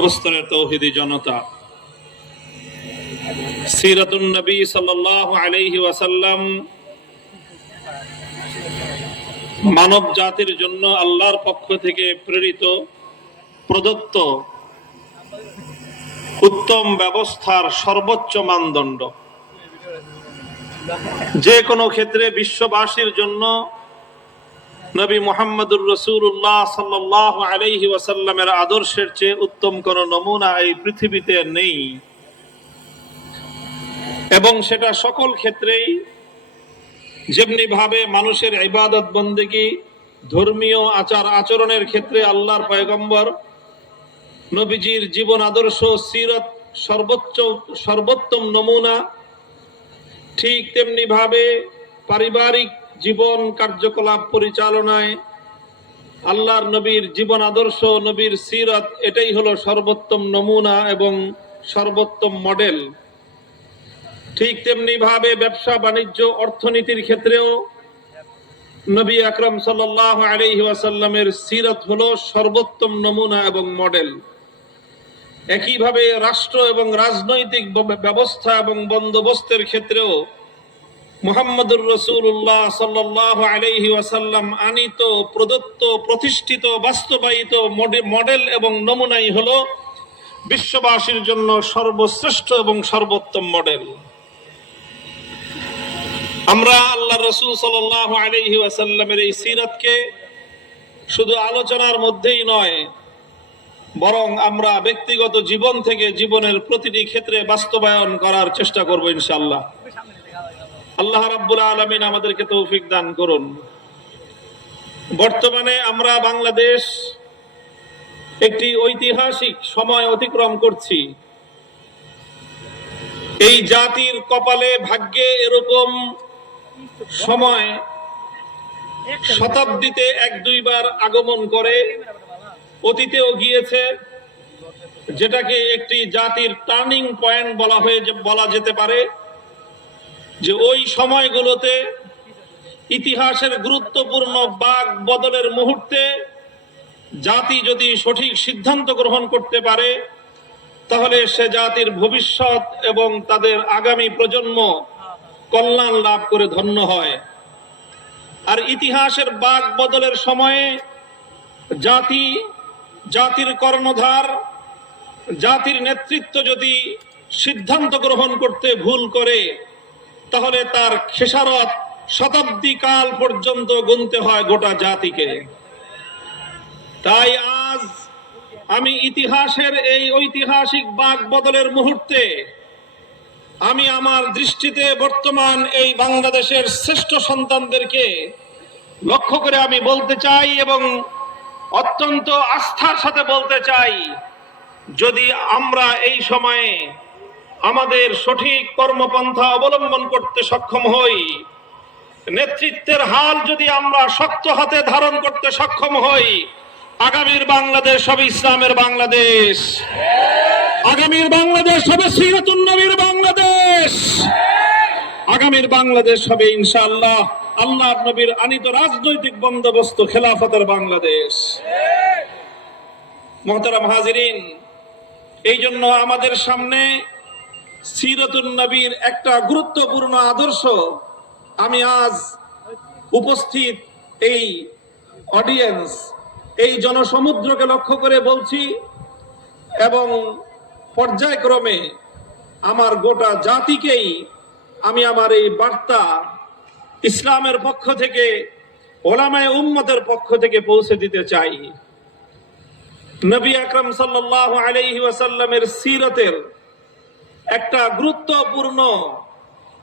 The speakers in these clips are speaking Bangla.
সর্বস্তরের তৌহিদি জনতা, সিরাতুন নবী সাল্লাল্লাহু আলাইহি ওয়াসাল্লাম মানব জাতির জন্য আল্লাহর পক্ষ থেকে প্রেরিত প্রদত্ত উত্তম ব্যবস্থার সর্বোচ্চ মানদণ্ড। যে কোনো ক্ষেত্রে বিশ্ববাসীর জন্য নবী মুহাম্মদুর রাসূলুল্লাহ সাল্লাল্লাহু আলাইহি ওয়াসাল্লামের আদর্শের চেয়ে উত্তম কোন নমুনা এই পৃথিবীতে নেই, এবং সেটা সকল ক্ষেত্রেই। যেমনি ভাবে মানুষের ইবাদত বন্দেগী, ধর্মীয় আচার আচরণের ক্ষেত্রে আল্লাহর পয়গম্বর নবীজির জীবন আদর্শ সিরত সর্বোত্তম নমুনা, ঠিক তেমনি ভাবে পারিবারিক জীবন কার্যকলাপ পরিচালনায় আল্লাহর নবীর জীবন আদর্শ, নবীর সিরত, এটাই হলো সর্বোত্তম নমুনা এবং সর্বোত্তম মডেল। ঠিক তেমনি ভাবে ব্যবসা বাণিজ্য অর্থনীতির ক্ষেত্রেও নবী আকরাম সাল্লাল্লাহু আলাইহি ওয়াসাল্লামের সিরত হলো সর্বোত্তম নমুনা এবং মডেল। একইভাবে রাষ্ট্র এবং রাজনৈতিক ব্যবস্থা এবং বন্দোবস্তের ক্ষেত্রেও মুহাম্মদুর রাসূলুল্লাহ সাল্লাল্লাহু আলাইহি ওয়াসাল্লাম আনিত, প্রদত্ত, প্রতিষ্ঠিত, বাস্তবায়িত মডেল এবং নমুনাই হলো বিশ্ববাসীর জন্য সর্বশ্রেষ্ঠ এবং সর্বোত্তম মডেল। আমরা আল্লাহ রাসূল সাল্লাল্লাহু আলাইহি ওয়াসাল্লামের এই সিরাতকে শুধু আলোচনার মধ্যেই নয়, বরং আমরা ব্যক্তিগত জীবন থেকে জীবনের প্রতিটি ক্ষেত্রে বাস্তবায়ন করার চেষ্টা করব ইনশাআল্লাহ। আল্লাহ রাব্বুল আলামিন আমাদেরকে তৌফিক দান করুন। বর্তমানে আমরা বাংলাদেশ একটি ঐতিহাসিক সময় অতিক্রম করছি। এই জাতির কপালে, ভাগ্যে এরকম সময় শতাব্দীতে এক দুইবার আগমন করে, অতীতেও গিয়েছে, যেটাকে একটি জাতির টার্নিং পয়েন্ট বলা যেতে পারে। যে ওই সময়গুলোতে ইতিহাসের গুরুত্বপূর্ণ বাক বদলের মুহূর্তে জাতি যদি সঠিক সিদ্ধান্ত গ্রহণ করতে পারে, তাহলে সে জাতির ভবিষ্যৎ এবং তাদের আগামী প্রজন্ম কল্যাণ লাভ করে ধন্য হয়। আর ইতিহাসের বাক বদলের সময়ে জাতির কর্ণধার, জাতির নেতৃত্ব যদি সিদ্ধান্ত গ্রহণ করতে ভুল করে, তাহলে তার খেসারত শতাব্দী কাল পর্যন্ত গুনতে হয় গোটা জাতিকে। তাই আজ আমি ইতিহাসের এই ঐতিহাসিক বাক বদলের মুহূর্তে আমি আমার দৃষ্টিতে বর্তমান এই বাংলাদেশের শ্রেষ্ঠ সন্তানদেরকে লক্ষ্য করে আমি বলতে চাই, এবং অত্যন্ত আস্থার সাথে বলতে চাই, যদি আমরা এই সময়ে আমাদের সঠিক কর্মপন্থা অবলম্বন করতে সক্ষম হই, নেতৃত্বের হাল যদি আমরা শক্ত হাতে ধারণ করতে সক্ষম হই, আগামীর বাংলাদেশ হবে ইসলামের বাংলাদেশ, আগামীর বাংলাদেশ হবে সিরাতুন নবীর বাংলাদেশ, আগামীর বাংলাদেশ হবে ইনশাআল্লাহ আল্লাহর নবীর আনিত রাজনৈতিক বন্দোবস্ত খেলাফতের বাংলাদেশ। মুহতারাম হাজিরিন, এই জন্য আমাদের সামনে সিরাতুন নবীর একটা গুরুত্বপূর্ণ আদর্শ আমি আজ উপস্থিত এই অডিয়েন্স, এই জনসমুদ্রকে লক্ষ্য করে বলছি, এবং পর্যায়ক্রমে আমার গোটা জাতিকেই আমি আমার এই বার্তা ইসলামের পক্ষ থেকে, ওলামায়ে উম্মতের পক্ষ থেকে পৌঁছে দিতে চাই। নবী আকরাম সাল্লাল্লাহু আলাইহি ওয়াসাল্লামের সিরতের একটা গুরুত্বপূর্ণ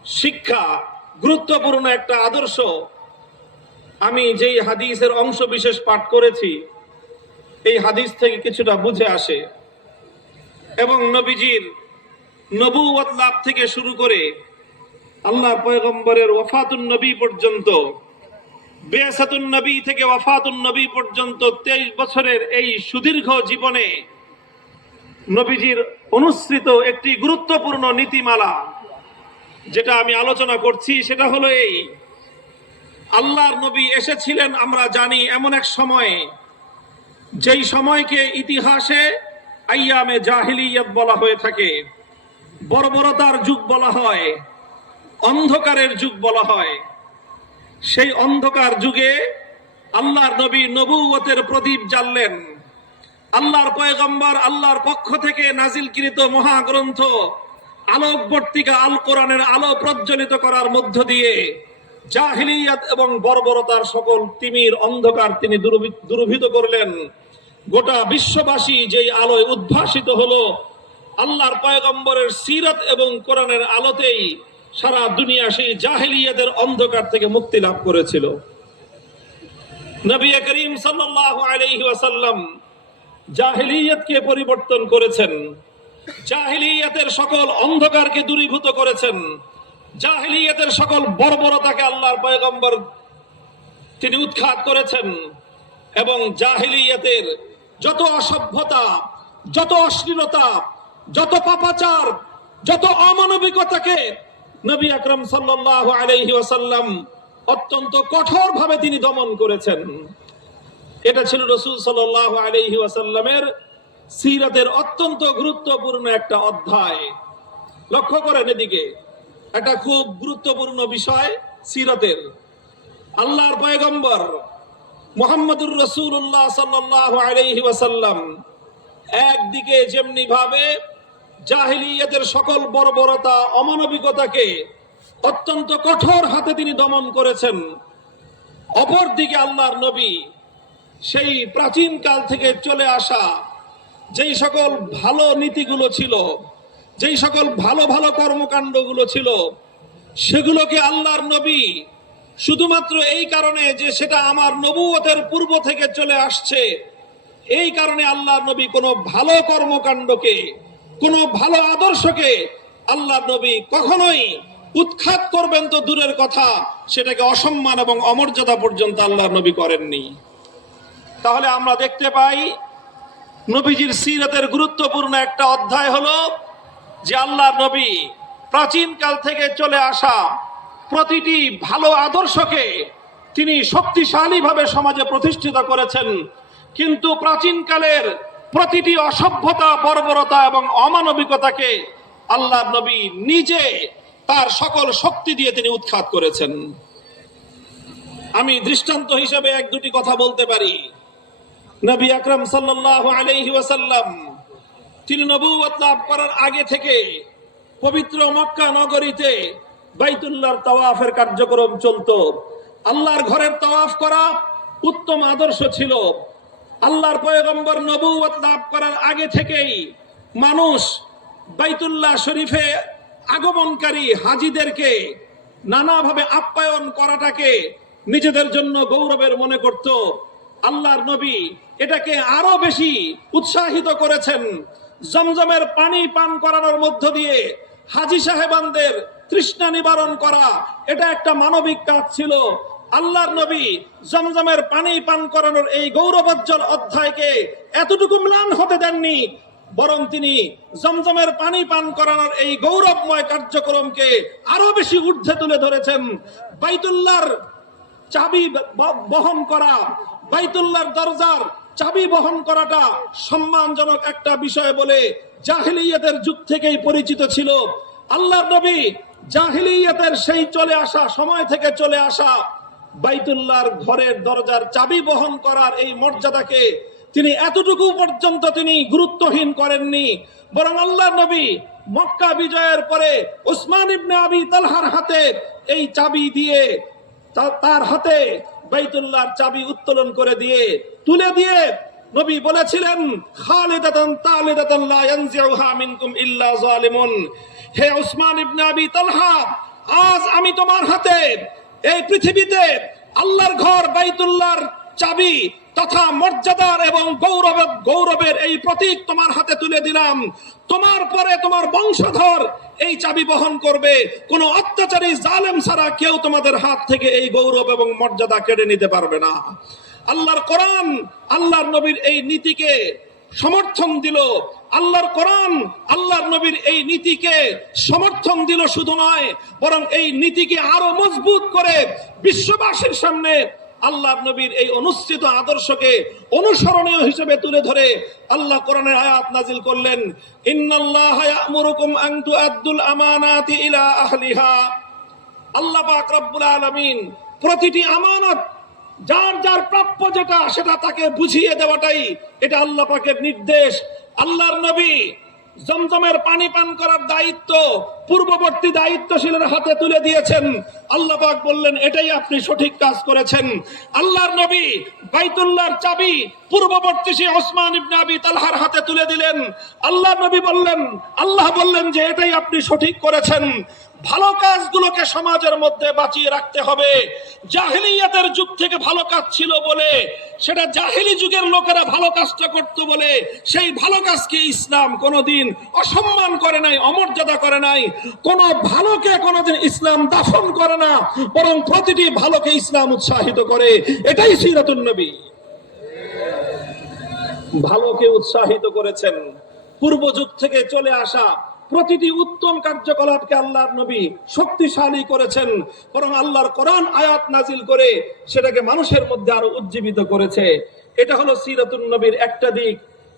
শিক্ষা, গুরুত্বপূর্ণ একটা আদর্শ আমি যেই হাদিসের অংশ বিশেষ পাঠ করেছি, এই হাদিস থেকে কিছুটা বুঝে আসে। এবং নবীজির নবুয়ত লাভ থেকে শুরু করে আল্লাহর পয়গম্বরের ওয়াফাতুন নবী পর্যন্ত, বিআসাতুন নবী থেকে ওয়াফাতুন নবী পর্যন্ত 23 বছরের এই সুদীর্ঘ জীবনে নবীজির অনুসৃত একটি গুরুত্বপূর্ণ নীতিমালা যেটা আমি আলোচনা করছি, সেটা হলো এই: আল্লাহর নবী এসেছিলেন আমরা জানি এমন এক সময়ে, যেই সময়কে ইতিহাসে আইয়ামে জাহিলিয়াত বলা হয়ে থাকে, বর্বরতার যুগ বলা হয়, অন্ধকারের যুগ বলা হয়। সেই অন্ধকার যুগে আল্লাহর নবী নবুয়তের প্রদীপ জ্বাললেন। আল্লাহর পয়গম্বর আল্লাহর পক্ষ থেকে নাজিলকৃত মহাগ্রন্থ আলোকবর্তিকা আল কোরআনের আলো প্রজ্বলিত করার মধ্য দিয়ে জাহিলিয়াত এবং বর্বরতার সকল তিমির অন্ধকার তিনি দূরীভূত করলেন। গোটা বিশ্ববাসী যেই আলোয় উদ্ভাসিত হলো, আল্লাহর পয়গম্বরের সিরাত এবং কোরআনের আলোতেই সারা দুনিয়া সেই জাহিলিয়াতের অন্ধকার থেকে মুক্তি লাভ করেছিল। নবী করিম সাল্লাল্লাহু আলাইহি ওয়াসাল্লাম জাহিলিয়াতকে পরিবর্তন করেছেন, জাহিলিয়াতের সকল অন্ধকারকে দূরীভূত করেছেন, জাহিলিয়াতের সকল বর্বরতাকে আল্লাহর পয়গম্বর তিনি উৎখাত করেছেন এবং জাহিলিয়াতের যত অসভ্যতা, যত অশ্লীলতা, যত পাপাচার, যত অমানবিকতাকে নবী আকরাম সাল্লাল্লাহু আলাইহি ওয়াসাল্লাম অত্যন্ত কঠোরভাবে তিনি দমন করেছেন। এটা ছিল রাসূল সাল্লাল্লাহু আলাইহি ওয়াসাল্লামের সিরাতের অত্যন্ত গুরুত্বপূর্ণ একটা অধ্যায়। লক্ষ্য করেন এদিকে, একটা খুব গুরুত্বপূর্ণ বিষয় সিরাতের। আল্লাহর পয়গম্বর মুহাম্মদুর রাসূলুল্লাহ সাল্লাল্লাহু আলাইহি ওয়াসাল্লাম একদিকে যেমনি ভাবে জাহিলিয়াতের সকল বর্বরতা, অমানবিকতাকে অত্যন্ত কঠোর হাতে তিনি দমন করেছেন, অপরদিকে আল্লাহর নবী সেই প্রাচীন কাল থেকে চলে আসা যেই সকল ভালো নীতিগুলো ছিল, যেই সকল ভালো ভালো কর্মকাণ্ডগুলো ছিল, সেগুলোকে আল্লাহর নবী শুধুমাত্র এই কারণে যে সেটা আমার নবুয়তের পূর্ব থেকে চলে আসছে, এই কারণে আল্লাহর নবী কোনো ভালো কর্মকাণ্ডকে, কোনো ভালো আদর্শকে আল্লাহর নবী কখনোই উৎখাত করবেন তো দূরের কথা, সেটাকে অসম্মান এবং অমর্যাদা পর্যন্ত আল্লাহর নবী করেননি। তাহলে আমরা দেখতে পাই নবীজির সিরাতের গুরুত্বপূর্ণ একটা অধ্যায় হলো যে আল্লাহর নবী প্রাচীন কাল থেকে চলে আসা প্রতিটি ভালো আদর্শকে তিনি শক্তিশালীভাবে সমাজে প্রতিষ্ঠিত করেছেন, কিন্তু প্রাচীন কালের প্রতিটি অসভ্যতা, বর্বরতা এবং অমানবিকতাকে আল্লাহর নবী নিজে তার সকল শক্তি দিয়ে তিনি উৎখাত করেছেন। আমি দৃষ্টান্ত হিসেবে এক দুটি কথা বলতে পারি। নবী আকরাম সাল্লাল্লাহু আলাইহি ওয়াসাল্লাম তিনি নবুয়ত লাভ করার আগে থেকে পবিত্র মক্কা নগরীতে বাইতুল্লাহর তাওয়াফের কার্যক্রম চলতো। আল্লাহর ঘরের তাওয়াফ করা উত্তম আদর্শ ছিল। আল্লাহর পয়গম্বর নবুয়ত লাভ করার আগে থেকেই মানুষ বাইতুল্লাহ শরীফে আগমনকারী হাজীদেরকে নানাভাবে আপ্যায়ন করাটাকে নিজেদের জন্য গৌরবের মনে করত। আল্লাহর নবী এটাকে আরো বেশি উৎসাহিত করেছেন। জমজমের পানি পান করানোর মধ্য দিয়ে হাজী সাহেবানদের তৃষ্ণা নিবারণ করা, এটা একটা মানবিক কাজ ছিল। আল্লাহর নবী জমজমের পানি পান করানোর এই গৌরবোজ্জ্বল অধ্যায়কে এতটুকু ম্লান হতে দেননি, বরং তিনি জমজমের পানি পান করানোর এই গৌরবময় কার্যক্রমকে আরো বেশি ঊর্ধ্বে তুলে ধরেছেন। বাইতুল্লাহর চাবি বহন করা, বাইতুল্লাহর দরজার চাবি বহন করাটা সম্মানজনক একটা বিষয় বলে জাহিলিয়াতের যুগ থেকেই পরিচিত ছিল। আল্লাহর নবী জাহিলিয়াতের সেই চলে আসা সময় থেকে চলে আসা বাইতুল্লাহর ঘরের দরজার চাবি বহন করার এই মর্যাদাকে তিনি এতটুকু পর্যন্ত তিনি গুরুত্বহীন করেননি, বরং আল্লাহর নবী মক্কা বিজয়ের পরে উসমান ইবনে আবি তালহার হাতে এই চাবি দিয়ে, তার হাতে বাইতুল্লাহর চাবি উত্তোলন করে দিয়ে, তুলে দিয়ে নবী বলেছিলেন, খালিদাতান তালিদাতান লা ইয়ানজিউহা মিনকুম ইল্লা যালিমুন। হে উসমান ইবনে আবি তালহা, আজ আমি তোমার হাতে এই পৃথিবীতে আল্লাহর ঘর বাইতুল্লাহর চাবি তথা মর্যাদার এবং গৌরবের এই প্রতীক তোমার হাতে তুলে দিলাম। তোমার পরে তোমার বংশধর এই চাবি বহন করবে। কোন অত্যাচারী জালেম ছাড়া কেউ তোমাদের হাত থেকে এই গৌরব এবং মর্যাদা কেড়ে নিতে পারবে না। আল্লাহর কোরআন আল্লাহর নবীর এই নীতিকে সমর্থন দিল। আল্লাহর কোরআন আল্লাহর নবীর এই নীতিকে সমর্থন দিল শুধু নয়, বরং এই নীতিকে আরো মজবুত করে বিশ্ববাসীর সামনে আল্লাহর নবীর এই অনুসৃত আদর্শকে অনুসরণীয় হিসেবে তুলে ধরে আল্লাহ কোরআনের আয়াত নাজিল করলেন, ইন্নাল্লাহা ইয়া'মুরুকুম আন তুআদ্দুল আমানাতি ইলা আহলিহা। আল্লাহ পাক রব্বুল আলামিন প্রতিটি আমানত যার যার প্রাপ্য যেটা সেটা তাকে বুঝিয়ে দেওয়াটাই এটা আল্লাহ পাকের নির্দেশ। আল্লাহর নবী জমজমের পানি পান করার দায়িত্ব পূর্ববর্তী দায়িত্বশীলের হাতে তুলে দিয়েছেন। আল্লাহ পাক বললেন, এটাই আপনি সঠিক কাজ করেছেন। আল্লাহর নবী বাইতুল্লাহর চাবি পূর্ববর্তী সেই ওসমান ইবনে আবি তালহার হাতে তুলে দিলেন। আল্লাহর নবী বললেন, আল্লাহ বললেন যে এটাই আপনি সঠিক করেছেন। ভালো কাজগুলোকে সমাজের মধ্যে বাঁচিয়ে রাখতে হবে। জাহেলিয়াতের যুগ থেকে ভালো কাজ ছিল বলে, সেটা জাহেলি যুগের লোকেরা ভালো কাজটা করত বলে সেই ভালো কাজকে ইসলাম কোনোদিন অসম্মান করে নাই, অমর্যাদা করে নাই। কোন ভালোকে কোনোদিন ইসলাম দাফন করে না, বরং প্রতিটি ভালোকে ইসলাম উৎসাহিত করে। এটাই সিরাতুন নবী। ভালোকে উৎসাহিত করেছেন। পূর্ব যুগ থেকে চলে আসা প্রতিটি উত্তম কার্যকলাপকে আল্লাহর নবী শক্তিশালী করেছেন, বরং আল্লাহর কোরআন আয়াত নাজিল করে সেটাকে মানুষের মধ্যে আরো উজ্জীবিত করেছে। এটা হলো সিরাতুন নবীর একটা দিক।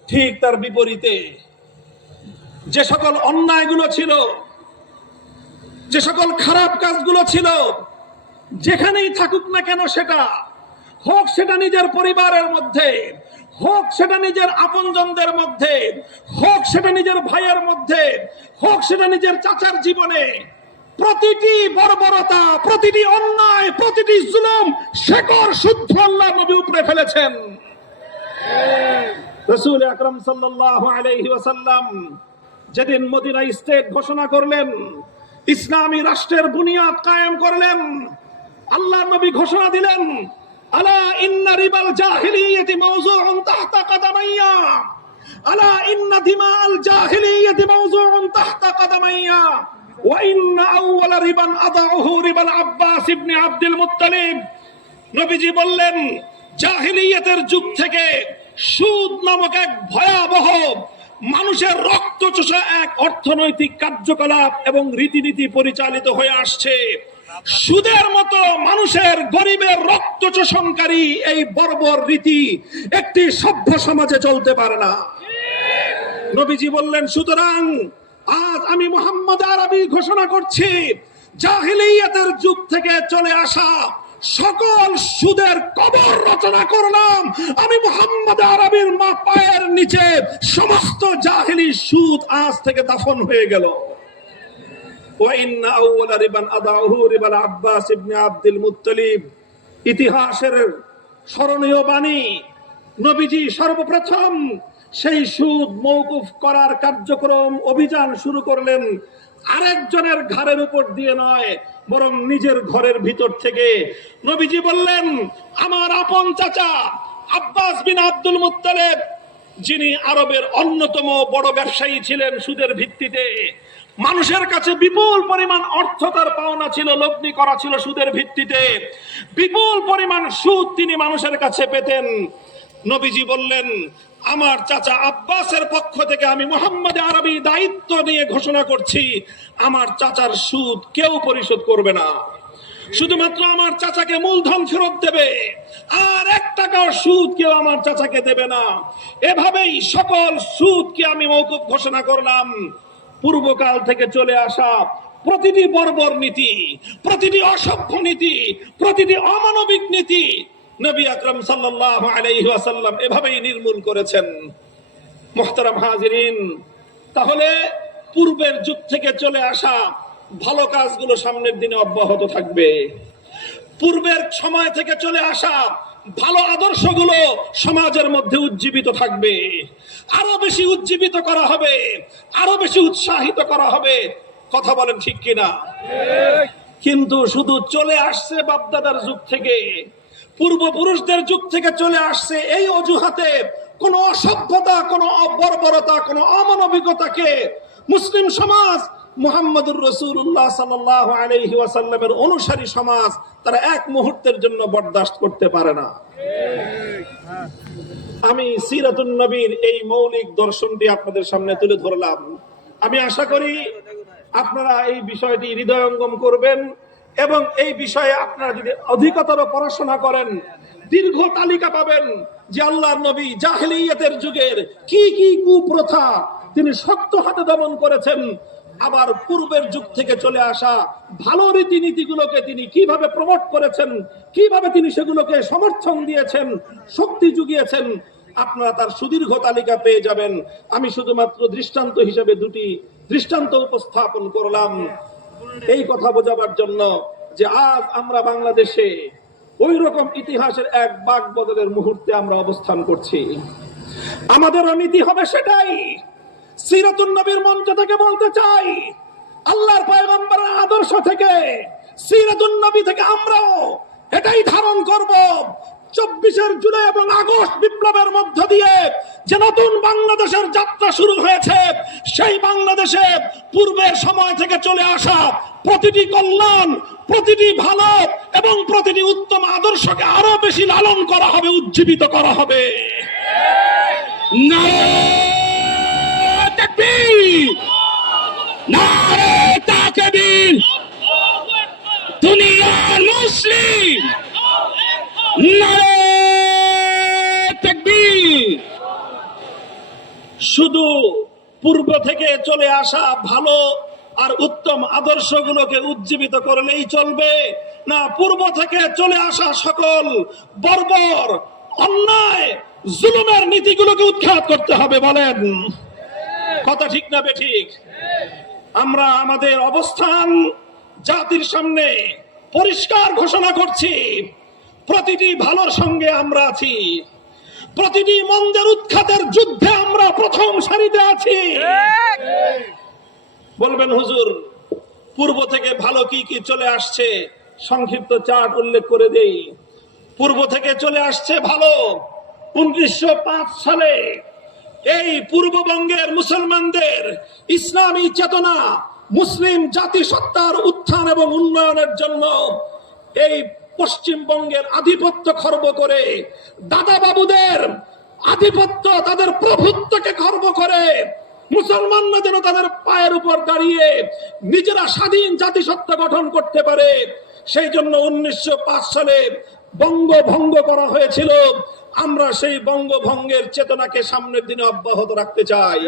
ঠিক তার বিপরীতে যে সকল অন্যায়গুলো ছিল, যে সকল খারাপ কাজগুলো ছিল, যেখানেই থাকুক না কেন, সেটা হোক সেটা নিজের পরিবারের মধ্যে, হোক সেটা নিজের আপনজনদের মধ্যে, হোক সেটা নিজের ভাইয়ের মধ্যে, হোক সেটা নিজের চাচার জীবনে, প্রতিটি বর্বরতা, প্রতিটি অন্যায়, প্রতিটি জুলুম শেকড় শুদ্ধ আল্লাহ নবী উপরে ফেলেছেন। রাসূল আকরাম সাল্লাল্লাহু আলাইহি ওয়াসাল্লাম যেদিন মদিনা স্টেট ঘোষণা করলেন, ইসলামী রাষ্ট্রের বুনিয়াদ কায়েম করলেন, আল্লাহ নবী ঘোষণা দিলেন, আলা ইন্না রিবাল জাহিলিয়াতি মাওযুউন তাহতা কাদামাইয়া, আলা ইন্না দিমাআল জাহিলিয়াতি মাওযুউন তাহতা কাদামাইয়া, ওয়া ইন্না আউওয়ালা রিবান আদাউহু রিবাল আব্বাস ইবনে আব্দুল মুত্তালিব। নবীজি বললেন, জাহিলিয়াতের যুগ থেকে সুদ নামক এক ভয়াবহ মানুষের রক্ত চোষা এক অর্থনৈতিক কার্যকলাপ এবং রীতিনীতি পরিচালিত হয়ে আসছে। সুদের মতো মানুষের, গরিবের রক্ত চোষণকারী এই বর্বর রীতি একটি সভ্য সমাজে চলতে পারে না। নবীজি বললেন, সুতরাং আজ আমি মুহাম্মদ আরবি ঘোষণা করছি, জাহিলিয়াতের যুগ থেকে চলে আসা সকল সুদের কবর রচনা করলাম আমি মুহাম্মদ আরবির মা পায়ের নিচে। সমস্ত জাহিলি সুদ আজ থেকে দাফন হয়ে গেল। ইতিহাসের স্মরণীয় বাণী, নবীজি সর্বপ্রথম সেই সুদ মওকুফ করার কার্যক্রম অভিযান শুরু করলেন আরেকজনের ঘাড়ের উপর দিয়ে নয়, বরং নিজের ঘরের ভিতর থেকে। নবীজি বললেন, আমার আপন চাচা আব্বাস বিন আব্দুল মুত্তালিব, যিনি আরবের অন্যতম বড় ব্যবসায়ী ছিলেন সুদের ভিত্তিতে, মানুষের কাছে বিপুল পরিমাণ অর্থ তার পাওনা ছিল, লগ্নি করা ছিল সুদের ভিত্তিতে, বিপুল পরিমাণ সুদ তিনি মানুষের কাছে পেতেন। নবীজি বললেন, আমার চাচা আব্বাসের পক্ষ থেকে আমি মুহাম্মদ আরবি দায়িত্ব নিয়ে ঘোষণা করছি, আমার চাচার সুদ কেউ পরিশোধ করবে না, শুধুমাত্র আমার চাচাকে মূলধন ফেরত দেবে, আর 1 টাকাও সুদ কেউ আমার চাচাকে দেবে না। এভাবেই সকল সুদকে আমি মওকুফ ঘোষণা করলাম। পূর্বকাল থেকে চলে আসা প্রতিটি বর্বর নীতি, প্রতিটি অসভ্য নীতি, প্রতিটি অমানবিক নীতি নবী আকরাম সাল্লাল্লাহু আলাইহি ওয়াসাল্লাম এভাবেই নির্মূল করেছেন। মুহতারাম হাজিরিন, তাহলে পূর্বের যুগ থেকে চলে আসা ভালো কাজগুলো সামনের দিনে অব্যাহত থাকবে। পূর্বের সময় থেকে চলে আসা ভালো আদর্শগুলো সমাজের মধ্যে উজ্জীবিত থাকবে, আরো বেশি উজ্জীবিত করা হবে, আরো বেশি উৎসাহিত করা হবে। কথা বলেন ঠিক কিনা? কিন্তু শুধু চলে আসছে বাপদাদার যুগ থেকে, পূর্বপুরুষদের যুগ থেকে চলে আসছে এই অজুহাতে কোন অসভ্যতা, কোন বর্বরতা, কোন অমানবিকতাকে মুসলিম সমাজ, মুহাম্মদুর রাসূলুল্লাহ সাল্লাল্লাহু আলাইহি ওয়াসাল্লামের অনুসারী সমাজ তারা এক মুহূর্তের জন্য বরদাস্ত করতে পারে না। আমি সিরাতুন নবীর এই মৌলিক দর্শনটি আপনাদের সামনে তুলে ধরলাম। আমি আশা করি আপনারা এই বিষয়টি হৃদয়ঙ্গম করবেন এবং এই বিষয়ে আপনারা যদি অধিকতর পড়াশোনা করেন, দীর্ঘ তালিকা পাবেন যে আল্লাহর নবী জাহেলিয়াতের যুগের কি কি কুপ্রথা তিনি শক্ত হাতে দমন করেছেন, আবার পূর্বের যুগ থেকে চলে আসা ভালো রীতিনীতিগুলোকে তিনি কিভাবে প্রমোট করেছেন, কিভাবে তিনি সেগুলোকে সমর্থন দিয়েছেন, শক্তি জুগিয়েছেন। আপনারা তার সুদীর্ঘ তালিকা পেয়ে যাবেন। আমি শুধুমাত্র দৃষ্টান্ত হিসেবে দুটি দৃষ্টান্ত উপস্থাপন করলাম এই কথা বোঝাবার জন্য যে আজ আমরা বাংলাদেশে ওই রকম ইতিহাসের এক বাক বদলের মুহূর্তে আমরা অবস্থান করছি। আমাদের নীতি হবে সেটাই। সিরাতুন নবীর মঞ্চ থেকে বলতে চাই, আল্লাহর পয়গম্বরের আদর্শ থেকে, সিরাতুন নবী থেকে আমরাও এটাই ধারণ করব। 24 জুলাই এবং আগস্ট বিপ্লবের মধ্য দিয়ে যে নতুন বাংলাদেশের যাত্রা শুরু হয়েছে, সেই বাংলাদেশে পূর্বের সময় থেকে চলে আসা প্রতিটি কল্যাণ, প্রতিটি ভালো এবং প্রতিটি উত্তম আদর্শকে আরো বেশি লালন করা হবে, উজ্জীবিত করা হবে। নারে তাকবীর, নারে তাকবীর, দুনিয়ার মুসলিম, নারে তাকবীর। শুধু পূর্ব থেকে চলে আসা ভালো আর উত্তম আদর্শগুলোকে উজ্জীবিত করলেই চলবে না, পূর্ব থেকে চলে আসা সকল বর্বর, অন্যায়, জুলুমের নীতিগুলোকে উৎখাত করতে হবে? বলেন কথা ঠিক না বেঠিক? আমরা আমাদের অবস্থান জাতির সামনে পরিষ্কার ঘোষণা করছি, প্রতিটি ভালোর সঙ্গে আমরা আছি, প্রতিটি মন্দের উৎখাতের যুদ্ধে আমরা প্রথম সারিতে আছি। বলবেন হুজুর পূর্ব থেকে ভালো কি কি চলে আসছে, সংক্ষিপ্ত চার্ট উল্লেখ করে দেই। পূর্ব থেকে চলে আসছে ভালো। 1905 সালে এই পূর্ববঙ্গের মুসলমানদের ইসলামী চেতনা, মুসলিম জাতিসত্তার উত্থান এবং উন্নয়নের জন্য এই পশ্চিমবঙ্গের আধিপত্য খর্ব করে, দাদা বাবুদের আধিপত্য, তাদের প্রভুত্বকে খর্ব করে মুসলমানরা যেন তাদের পায়ের উপর দাঁড়িয়ে নিজেরা স্বাধীন জাতিসত্তা গঠন করতে পারে, সেই জন্য 1905 সালে বঙ্গভঙ্গ করা হয়েছিল। আমরা সেই বঙ্গভঙ্গের চেতনাকে সামনের দিনে অব্যাহত রাখতে চাই।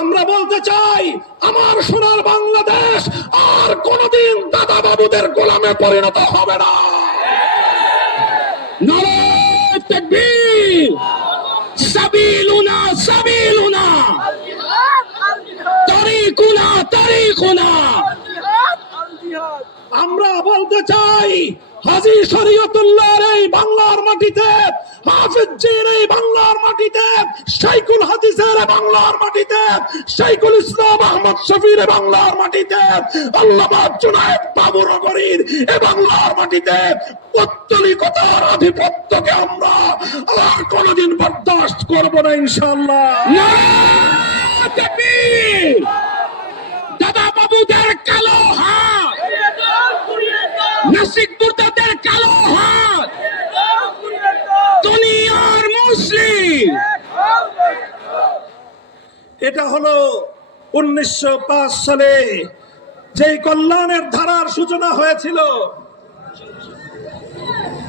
আমরা বলতে চাই, আমার সোনার বাংলাদেশ আর কোনদিন দাদা বাবুদের গোলামে পরিণত হবে না। নারে তাকবীর, সাবিলুনা সাবিলুনা, তারিকুনা তারিকুনা। আমরা বলতে চাই, হাজী শরীয়তুল্লাহর এই বাংলার মাটিতে, হাফেজের এই বাংলার মাটিতে, শাইখুল হাদিসের বাংলার মাটিতে, শাইখুল ইসলাম আহমদ শফির বাংলার মাটিতে, আল্লামা জুনায়েদ বাবুনগরীর এই বাংলার মাটিতে পৌত্তলিকতার আধিপত্যকে আমরা আর কোনদিন বরদাস্ত করব না ইনশাআল্লাহ। নারে তাকবীর, দাদা বাবুদের কালো হাত, নাসিক মুর্তাদের কালো হাত, দুনিয়ার মুসলিম। এটা হলো 1905 সালে যেই কল্যাণের ধারার সূচনা হয়েছিল।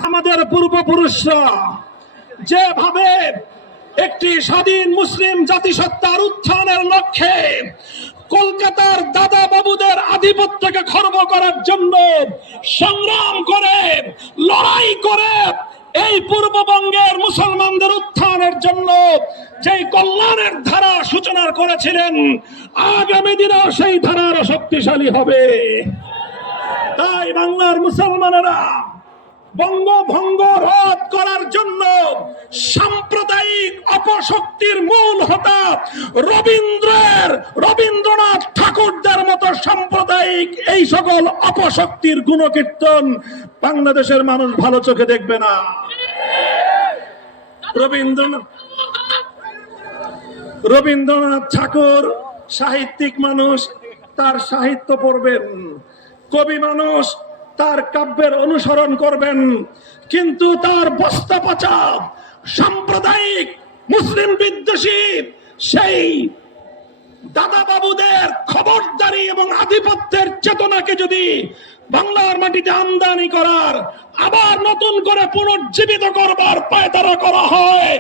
আমাদের পূর্বপুরুষরা যেভাবে একটি স্বাধীন মুসলিম জাতিসত্তার উত্থানের লক্ষ্যে কলকাতার দাদা বাবুদের আধিপত্যকে খর্ব করার জন্য সংগ্রাম করে, লড়াই করে এই পূর্ববঙ্গের মুসলমানদের উত্থানের জন্য যেই কল্যাণের ধারা সূচনা করেছিলেন, আগামী দিনেও সেই ধারার শক্তিশালী হবে। তাই বাংলার মুসলমানেরা বঙ্গভঙ্গ রোধ করার জন্য সাম্প্রদায়িক অপশক্তির মূল হোতা রবীন্দ্রনাথ ঠাকুরদের মতো সাম্প্রদায়িক এই সকল অপশক্তির গুণকীর্তন বাংলাদেশের মানুষ ভালো চোখে দেখবে না। রবীন্দ্রনাথ ঠাকুর সাহিত্যিক মানুষ, তার সাহিত্য পড়বেন, কবি মানুষ, তার কাব্যের অনুসরণ করবেন, কিন্তু তার বস্তা পচা সাম্প্রদায়িক মুসলিম বিদ্বেষী সেই দাদা বাবুদের খবরদারি এবং আধিপত্যের চেতনাকে যদি বাংলার মাটিতে আমদানি করার, আবার নতুন করে পুনর্জীবিত করবার পায়তারা করা হয়,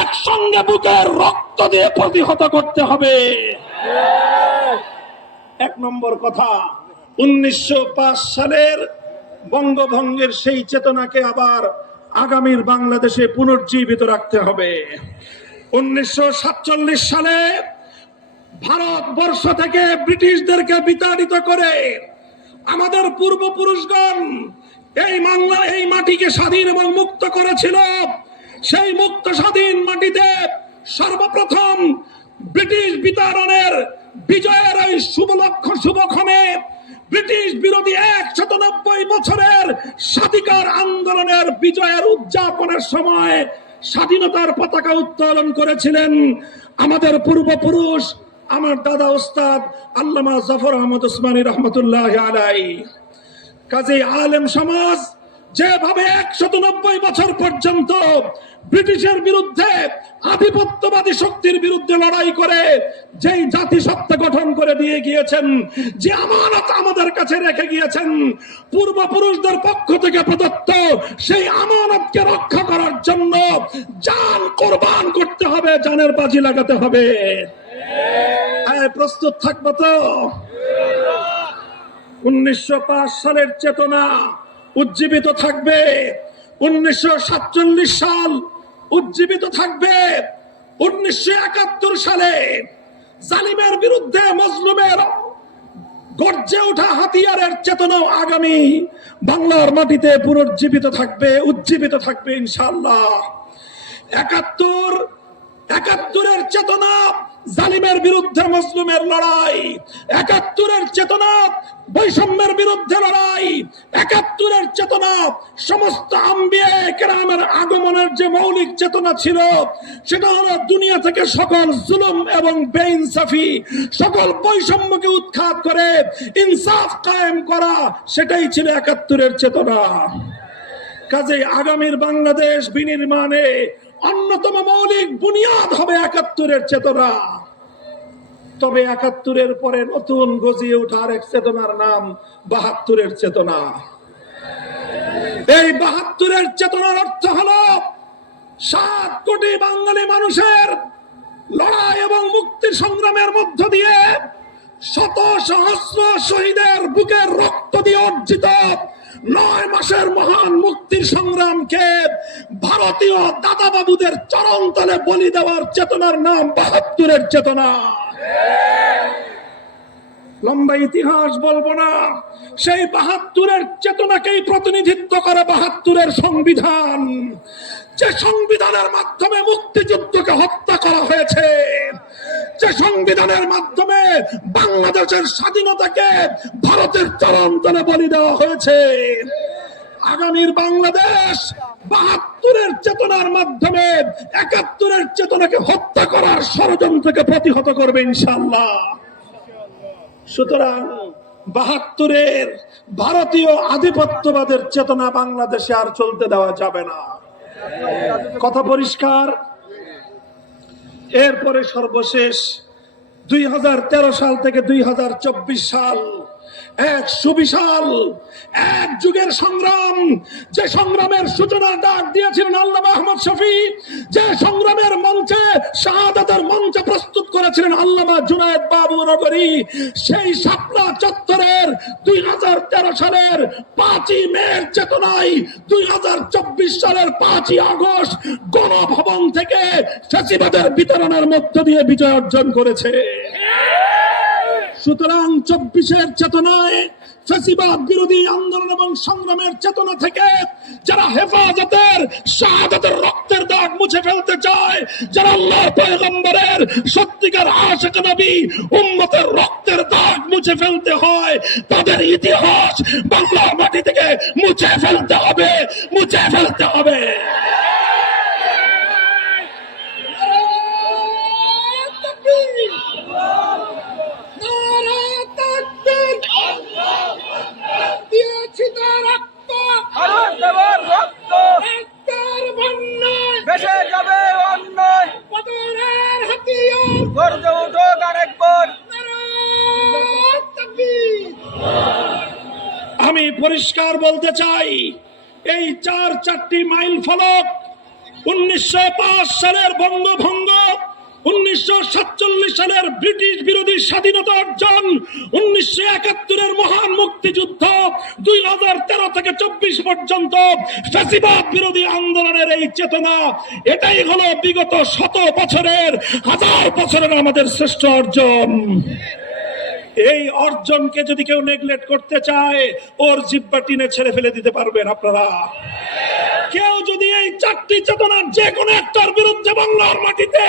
একসঙ্গে বুকের রক্ত দিয়ে প্রতিহত করতে হবে। এক নম্বর কথা, 1905 সালের বঙ্গভঙ্গের সেই চেতনাকে আবার আগামীর বাংলাদেশে পুনর্জীবিত রাখতে হবে। 1947 সালে ভারতবর্ষ থেকে ব্রিটিশদেরকে বিতাড়িত করে আমাদের পূর্বপুরুষগণ এই মাটিকে স্বাধীন এবং মুক্ত করেছিল। সেই মুক্ত স্বাধীন মাটিতে সর্বপ্রথম ব্রিটিশ বিতাড়নের বিজয়ের এই শুভক্ষণে ব্রিটিশ বিরোধী 190 বছরের স্বাধিকার আন্দোলনের বিজয়ের উদযাপনের সময় স্বাধীনতার পতাকা উত্তোলন করেছিলেন আমাদের পূর্বপুরুষ, আমার দাদা ওস্তাদ আল্লামা জাফর আহমদ উসমানী রহমতুল্লাহ আলাইহি। কাজেই আলেম সমাজ যেভাবে 190 বছর পর্যন্ত ব্রিটিশের বিরুদ্ধে, আধিপত্যবাদী শক্তির বিরুদ্ধে লড়াই করে যেই জাতিসত্তা গঠন করে দিয়ে গিয়েছেন, যে আমানত আমাদের কাছে রেখে গিয়েছেন পূর্বপুরুষদের পক্ষ থেকে প্রদত্ত, সেই আমানতকে রক্ষা করার জন্য জান কোরবান করতে হবে, জানের বাজি লাগাতে হবে। প্রস্তুত থাকবো তো? 1905 সালের চেতনা উজ্জীবিত থাকবে, 1947 সাল উজ্জীবিত থাকবে, 1971 সালে জালিমের বিরুদ্ধে মজলুমের গর্জে ওঠা হাতিয়ারের চেতনাও আগামী বাংলার মাটিতে পুনর্জীবিত থাকবে, উজ্জীবিত থাকবে ইনশাআল্লাহ। 71-এর চেতনা জালিমের বিরুদ্ধে মজলুমের লড়াই, 71-এর চেতনা বৈষম্যের বিরুদ্ধে লড়াই, 71-এর চেতনা সমস্ত আম্বিয়া কেরামের আগমনের যে মৌলিক চেতনা ছিল, সেটা হলো দুনিয়া থেকে সকল জুলুম এবং বেইনসাফি, সকল বৈষম্যকে উৎখাত করে ইনসাফ কায়েম করা, সেটাই ছিল 71-এর চেতনা। কাজেই আগামীর বাংলাদেশ বিনির্মাণে অন্যতম মৌলিক বুনিয়াদ হবে 71-এর চেতনা। তবে 71-এর পরে নতুন গজিয়ে ওঠার এক চেতনার নাম 72-এর চেতনা। এই 72-এর চেতনার অর্থ হলো 7 কোটি বাঙালি মানুষের লড়াই এবং মুক্তির সংগ্রামের মধ্য দিয়ে শত সহস্র শহীদের বুকের রক্ত দিয়ে অর্জিত 9 মাসের মহান মুক্তির সংগ্রামকে ভারতীয় দাদা বাবুদের চরণ তলে বলি দেওয়ার চেতনার নাম 72-এর চেতনা। লম্বা ইতিহাস বলবো না, সেই 72-এর চেতনাকেই প্রতিনিধিত্ব করে 72-এর সংবিধান, যে সংবিধানের মাধ্যমে মুক্তিযুদ্ধকে হত্যা করা হয়েছে, যে সংবিধানের মাধ্যমে বাংলাদেশের স্বাধীনতাকে ভারতের চরণ তলে বলি দেওয়া হয়েছে। আগামীর বাংলাদেশ 72-এর চেতনার মাধ্যমে 71-এর চেতনাকে হত্যা করার ষড়যন্ত্রকে প্রতিহত করবে ইনশাআল্লাহ। সুতরাং 72-এর ভারতীয় আধিপত্যবাদের চেতনা বাংলাদেশে আর চলতে দেওয়া যাবে না। কথা পরিষ্কার? এরপরে সর্বশেষ 2013 সাল থেকে 2024 সাল এক সুবিশাল এক যুগের সংগ্রাম, যে সংগ্রামের সূচনা ডাক দিয়েছিলেন আল্লামা আহমদ শফী, যে সংগ্রামের মঞ্চে শাহাদাতের মঞ্চে প্রস্তুত করেছিলেন আল্লামা জুনায়েদ বাবু নগরী, সেই শাপলা চত্বরের 2013 সালের 5ই মের চেতনায় 2024 সালের 5ই আগস্ট গণভবন থেকে ফ্যাসিবাদের বিতরণের মধ্য দিয়ে বিজয় অর্জন করেছে। সুতরাং 24-এর চেতনায় ফ্যাসিবাদ বিরোধী আন্দোলন এবং সংগ্রামের চেতনা থেকে যারা হেফাজতের শাহাদাতের রক্তের দাগ মুছে ফেলতে চায়, যারা আল্লাহর পয়গম্বরের সত্যিকার আশিক নবী উম্মতের রক্তের দাগ মুছে ফেলতে হয়, তাদের ইতিহাস বাংলার মাটি থেকে মুছে ফেলতে হবে, মুছে ফেলতে হবে। আমি পরিষ্কার বলতে চাই, এই চারটি মাইল ফলক 1905 সালের বঙ্গভঙ্গ, 1947 সালের ব্রিটিশ বিরোধী স্বাধীনতা অর্জন, 1971 মহান মুক্তিযুদ্ধ, 2013 থেকে 24 পর্যন্ত ফ্যাসিবাদ বিরোধী আন্দোলনের এই চেতনা, এটাই হলো বিগত হাজার বছরের আমাদের শ্রেষ্ঠ অর্জন। এই অর্জনকে যদি কেউ নেগলেক্ট করতে চায়, ওর জিহ্বা টিনে ছেড়ে ফেলে দিতে পারবেন আপনারা। কেউ যদি এই চারটি চেতনার যে কোনো একটার বিরুদ্ধে বাংলার মাটিতে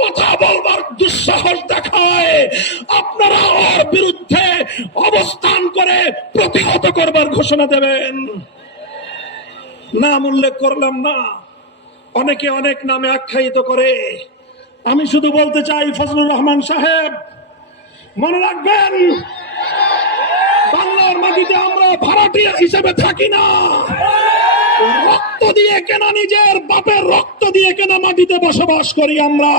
কথা বলবার দুঃসাহস দেখায়, আপনারা ওর বিরুদ্ধে অবস্থান করে প্রতিহত করবার ঘোষণা দেবেন। নাম উল্লেখ করলাম না, অনেকে অনেক নামে আখ্যায়িত করে। আমি শুধু বলতে চাই, ফজলুর রহমান সাহেব, মনে রাখবেন, বাংলার মাটিতে আমরা ভাড়াটিয়া হিসেবে থাকি না। রক্ত দিয়ে কেনা, নিজের বাপের রক্ত দিয়ে কেনা মাটিতে বসবাস করি আমরা।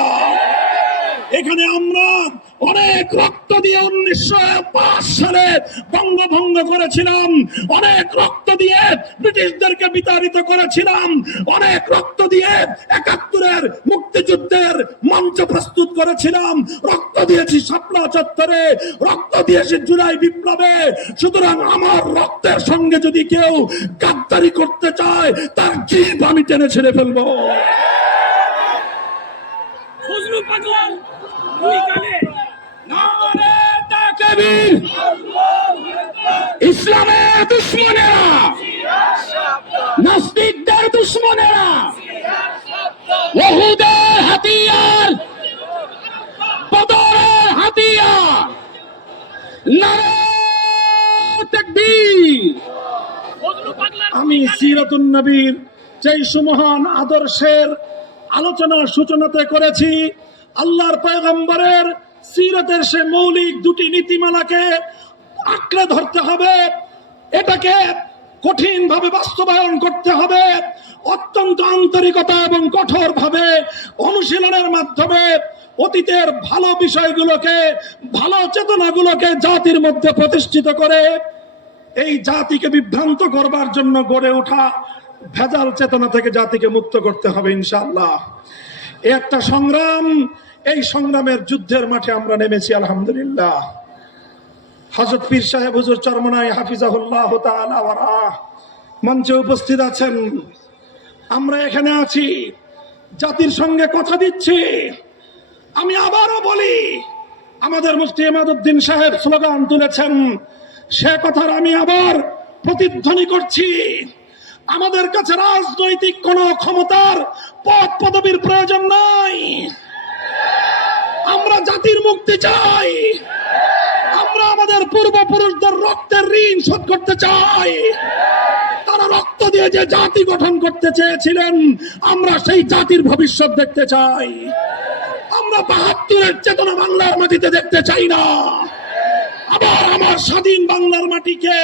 এখানে আমরা অনেক রক্ত দিয়ে 1905 সালে বঙ্গভঙ্গ করেছিলাম, অনেক রক্ত দিয়ে ব্রিটিশদেরকে বিতাড়িত করেছিলাম, অনেক রক্ত দিয়ে 71-এর মুক্তিযুদ্ধের মঞ্চ প্রস্তুত করেছিলাম, রক্ত দিয়েছি শাপলা চত্বরে, রক্ত দিয়েছি জুলাই বিপ্লবে। সুতরাং আমার রক্তের সঙ্গে যদি কেউ গাদ্দারি করতে চায়, তার জিভ আমি টেনে ছেড়ে ফেলবো। ইসলামের দুশ্মনেরা, নাস্তিকদের দুশ্মনেরা, ওহুদের হাতিয়ার, বদরের হাতিয়ার, নারে তাকবীর। আমি সিরাতুন নবীর যেই সুমহান আদর্শের আলোচনার সূচনাতে করেছি, আল্লাহর পয়গম্বরের সিরাতের সে মৌলিক দুটি নীতিমালাকে আঁকড়ে ধরতে হবে, এটাকে কঠিনভাবে বাস্তবায়ন করতে হবে, অত্যন্ত আন্তরিকতা এবং কঠোরভাবে অনুশীলনের মাধ্যমে অতীতের ভালো বিষয়গুলোকে, ভালো চেতনাগুলোকে জাতির মধ্যে প্রতিষ্ঠিত করে এই জাতিকে বিভ্রান্ত করবার জন্য গড়ে ওঠা ভেজাল চেতনা থেকে জাতিকে মুক্ত করতে হবে ইনশাআল্লাহ। এই একটা সংগ্রাম, এই সংগ্রামের যুদ্ধের মাঠে আমরা নেমেছি আলহামদুলিল্লাহ। হযরত পীর সাহেব হুজুর চরমনাই হাফিজাহুল্লাহ তাআলা ওয়া রাহ মঞ্চে উপস্থিত আছেন। আমরা এখানে আছি, জাতির সঙ্গে কথা দিচ্ছি। আমি আবারও বলি, আমাদের মুফতি ইমাদউদ্দিন সাহেব স্লোগান তুলেছেন, সে কথার আমি আবার প্রতিধ্বনি করছি। আমাদের কাছে রাজনৈতিক কোন ক্ষমতার পদ পদবীর প্রয়োজন নাই। আমরা জাতির মুক্তি চাই, আমরা আমাদের পূর্বপুরুষদের রক্তের ঋণ শোধ করতে চাই। তারা রক্ত দিয়ে যে জাতি গঠন করতে চেয়েছিলেন, আমরা সেই জাতির ভবিষ্যৎ দেখতে চাই। আমরা ৭২-এর চেতনা বাংলার মাটিতে দেখতে চাই না। আবার আমার স্বাধীন বাংলার মাটিকে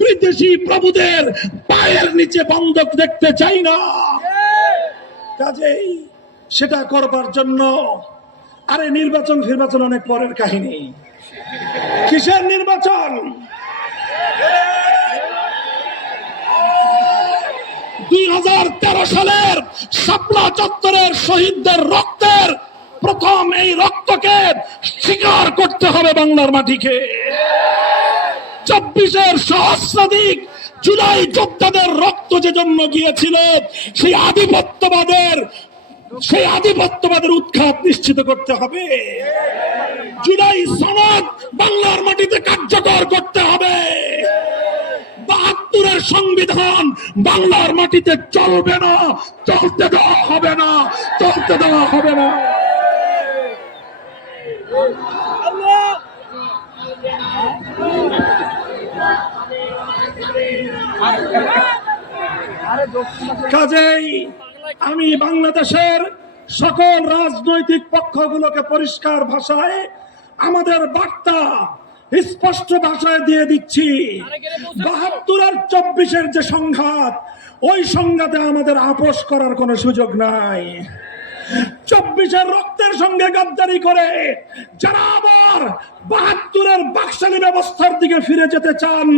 বিদেশি প্রভুদের পায়ের নিচে বন্ধক দেখতে চাই না। কাজেই সেটা করবার জন্য, আরে নির্বাচন ফির্বাচন অনেক পরের কাহিনী। কিসের নির্বাচন? 2013 সালের শাপলা চত্বরের শহীদদের রক্তের প্রথম এই রক্তকে স্বীকার করতে হবে বাংলার মাটিকে। 24-এর সহস্রাধিক জুলাই যোদ্ধাদের রক্ত যে জন্য গিয়েছিল, সেই আধিপত্যবাদের উৎখাত নিশ্চিত করতে হবে। জুলাই সনদ বাংলার মাটিতে কার্যকর করতে হবে। ৭২-এর সংবিধান বাংলার মাটিতে চলবে না, চলতে দেওয়া হবে না, চলতে দেওয়া হবে না। কাজেই আমি বাংলাদেশের সকল রাজনৈতিক পক্ষগুলোকে পরিষ্কার ভাষায় আমাদের বার্তা স্পষ্ট ভাষায় দিয়ে দিচ্ছি। ৭২ আর ২৪-এর যে সংঘাত, ওই সংঘাতে আমাদের আপোষ করার কোনো সুযোগ নাই। ২৪-এর রক্তের সঙ্গে গাদ্দারি করে যারা আবার ৭২-এর বাকশালী ব্যবস্থার দিকে ফিরে যেতে চান,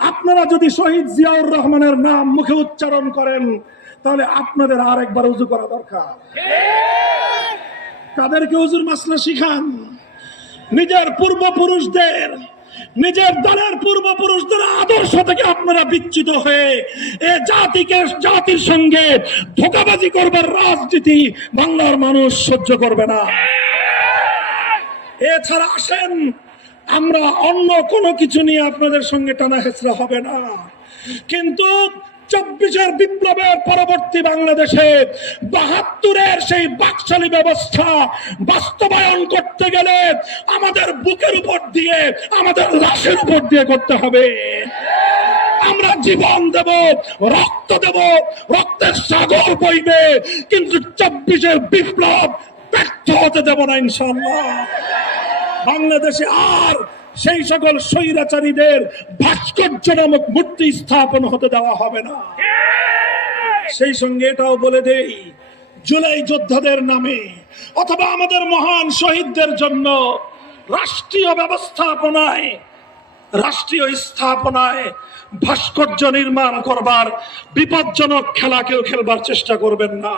আপনারা যদি শহীদ জিয়াউর রহমানের নাম মুখে উচ্চারণ করেন তাহলে আপনাদের আরেকবার উজু করা দরকার। তাদেরকে উজুর মাসলা শিখান। নিজের পূর্বপুরুষদের, নিজের দলের পূর্বপুরুষদের আদর্শ থেকে আপনারা বিচ্যুত হয়ে এ জাতির সঙ্গে ধোঁকাবাজি করবার রাজনীতি বাংলার মানুষ সহ্য করবে না। এছাড়া আসেন, আমরা অন্য কোনো কিছু নিয়ে আপনাদের সঙ্গে টানা হেঁচড়া হবে না, কিন্তু 24-এর বিপ্লবের পরবর্তী বাংলাদেশে 72-এর সেই বাকশালী ব্যবস্থা বাস্তবায়ন করতে গেলে আমাদের বুকের উপর দিয়ে, আমাদের লাশের উপর দিয়ে করতে হবে। আমরা জীবন দেব, রক্ত দেব, রক্তের সাগর বইবে, কিন্তু 24-এর বিপ্লব ব্যর্থ হতে দেব না ইনশাআল্লাহ। বাংলাদেশে আর সেই সকল স্বৈরাচারীদের ভাস্কর্য নামক মূর্তি স্থাপন হতে দেওয়া হবে না। সেই সঙ্গে এটাও বলে দেই, জুলাই যোদ্ধাদের নামে অথবা আমাদের মহান শহীদদের জন্য রাষ্ট্রীয় ব্যবস্থাপনায়, রাষ্ট্রীয় স্থাপনায় ভাস্কর্য নির্মাণ করবার বিপজ্জনক খেলা কেউ খেলবার চেষ্টা করবেন না।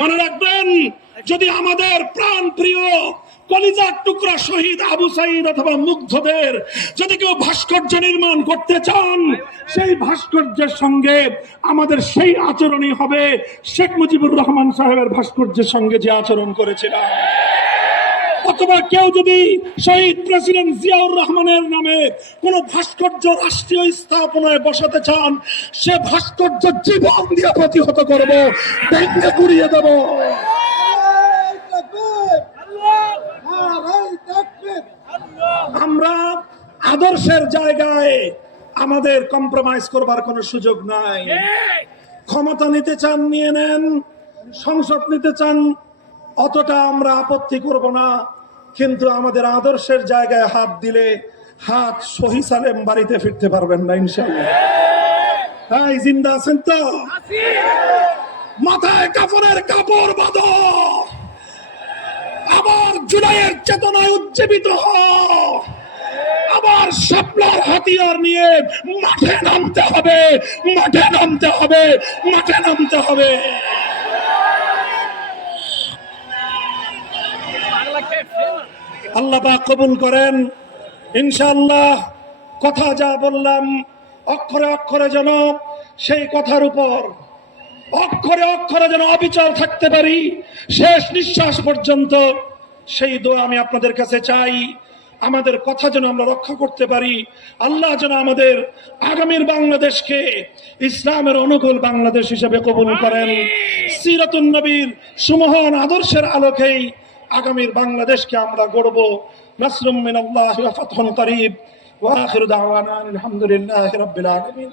মনে রাখবেন, যদি আমাদের প্রাণ প্রিয় কলিজার টুকরা শহীদ আবু সাঈদ অথবা মুগ্ধদের যদি কেউ ভাস্কর্য নির্মাণ করতে চান, সেই ভাস্কর্যের সঙ্গে আমাদের সেই আচরণই হবে শেখ মুজিবুর রহমান সাহেবের ভাস্কর্যের সঙ্গে যে আচরণ করেছিলাম। অথবা কেউ যদি শহীদ প্রেসিডেন্ট জিয়াউর রহমানের নামে কোন ভাস্কর্য রাষ্ট্রীয় স্থাপনায় বসাতে চান, সে ভাস্কর্য জীবন দিয়ে প্রতিহত করব, ভেঙে গুড়িয়ে দেব। আমরা আদর্শের জায়গায় আমাদের কম্প্রোমাইজ করবার কোনো সুযোগ নাই। ক্ষমতা নিতে চান নিয়ে নেন, সংসদ নিতে চান অতটা আমরা আপত্তি করব না, কিন্তু আমাদের আদর্শের জায়গায় হাত দিলে হাত সহি সালেম বাড়িতে ফিরতে পারবেন না ইনশাআল্লাহ। তাই জিন্দা আছেন তো? মাথায় কাফনের কাপড় বাঁধো, আবার জুলাইয়ের চেতনায় উজ্জীবিত হও, আবার শাপলার হাতিয়ার নিয়ে মাঠে নামতে হবে, মাঠে নামতে হবে, মাঠে নামতে হবে। আল্লাহ পাক কবুল করেন ইনশাআল্লাহ। কথা যা বললাম অক্ষরে অক্ষরে যেন সেই কথার উপর অক্ষরে অক্ষরে যেন অবিচল থাকতে পারি শেষ নিঃশ্বাস পর্যন্ত, সেই দোয়া আমি আপনাদের কাছে চাই। আমাদের কথা যেন আমরা রক্ষা করতে পারি। আল্লাহ যেন আমাদের আগামীর বাংলাদেশকে ইসলামের অনুকূল বাংলাদেশ হিসেবে কবুল করেন। সিরাতুন নবীর সুমহান আদর্শের আলোকেই আগামীর বাংলাদেশকে আমরা গড়ব। নাসরুম মিনাল্লাহি ওয়া ফাতহুন করিব ওয়া আখিরু দাওয়ানা আলহামদুলিল্লাহি রাব্বিল আলামিন।